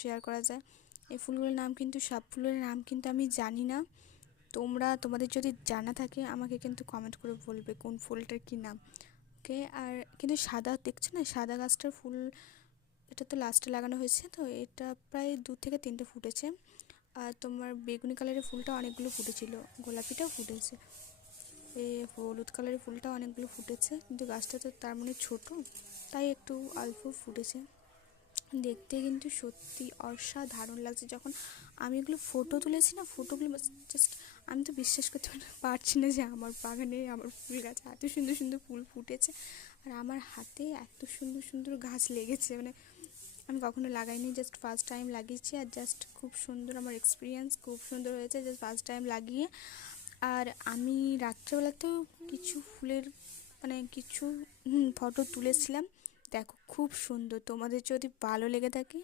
Share করা যায়। এই ফুলগুলোর নাম কিন্তু, সব ফুলের নাম কিন্তু আমি জানি না। তোমাদের যদি জানা থাকে আমাকে কিন্তু কমেন্ট করে বলবে কোন ফুলটার কী নাম। ওকে, আর কিন্তু সাদা দেখছো না, সাদা গাছটার ফুল, এটা তো লাস্টে লাগানো হয়েছে, তো এটা প্রায় 2 থেকে 3টে ফুটেছে। আর তোমার বেগুনি কালারের ফুলটা অনেকগুলো ফুটেছিল, গোলাপিটাও ফুটেছে, এই হলুদ কালারের ফুলটা অনেকগুলো ফুটেছে, কিন্তু গাছটা তো তার মানে ছোট, তাই একটু অল্প ফুটেছে। দেখতে কিন্তু সত্যি অসাধারণ লাগছে। যখন আমি এগুলো ফটো তুলেছি না, ফটোগুলো জাস্ট আমি তো বিশ্বাস করতে পারছি না যে আমার বাগানে আমার ফুল গাছে এত সুন্দর সুন্দর ফুল ফুটেছে, আর আমার হাতে এত সুন্দর সুন্দর গাছ লেগেছে। মানে আমি কখনো লাগাইনি, জাস্ট ফার্স্ট টাইম লাগিয়েছি, আর জাস্ট খুব সুন্দর আমার এক্সপিরিয়েন্স, খুব সুন্দর হয়েছে জাস্ট ফার্স্ট টাইম লাগিয়ে। আর আমি রাত্রেবেলাতেও কিছু ফুলের মানে কিছু ফটো তুলেছিলাম। দেখো খুব সুন্দর, তোমাদের যদি ভালো লেগে থাকে